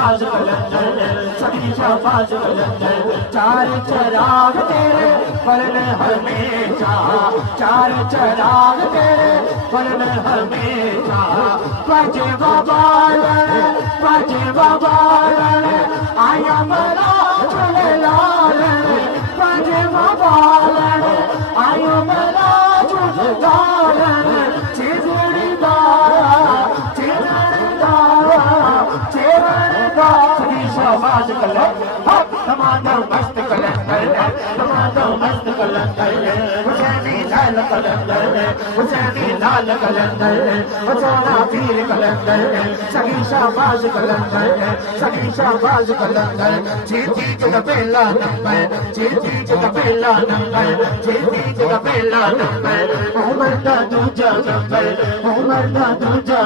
शाहबाज कलंदर सभी शाहबाज कलंदर चार चिराग तेरे बलन हमेशा चार चिराग तेरे बलन हमेशा बाजे बाबा आया मरा चले लाल बाजे बाबा आया मरा चले लाल शाहबाज कलंदर तमादो मस्त कलंदर तमादो मस्त कलंदर हुसैनी लाल कलंदर हुसैनी लाल कलंदर हुसैना पीर कलंदर सभी शाहबाज कलंदर सभी शाहबाज कलंदर जीती के पहला नंबर जीती के पहला नंबर जीती के पहला नंबर उमर दा दूजा नंबर उमर दा दूजा